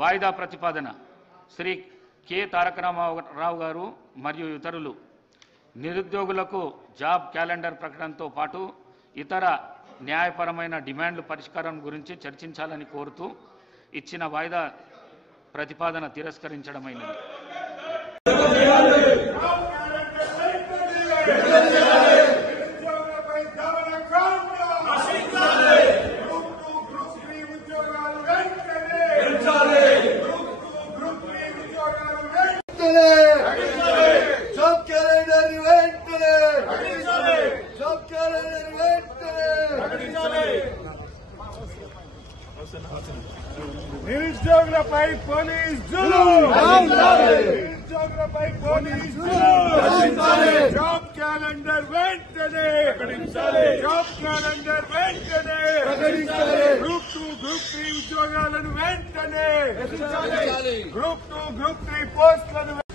వాయిదా ప్రతిపాదన శ్రీ కె తారక రామారావు గారు మరియు ఇతరులు నిరుద్యోగులకు జాబ్ క్యాలెండర్ ప్రకటనతో పాటు ఇతర న్యాయపరమైన డిమాండ్ల పరిష్కారం గురించి చర్చించాలని కోరుతూ ఇచ్చిన వాయిదా ప్రతిపాదన తిరస్కరించడమైనది. నిరుద్యోగులపై పోలీస్ జులుం, నిరుద్యోగులపై పోలీస్ జులుం, జాబ్ క్యాలెండర్ వెంటనే, జాబ్ క్యాలెండర్ వెంటనే, గ్రూప్ 2 గ్రూప్ 3 ఉద్యోగాలను వెంటనే, గ్రూప్ 2 గ్రూప్ 3 పోస్టులను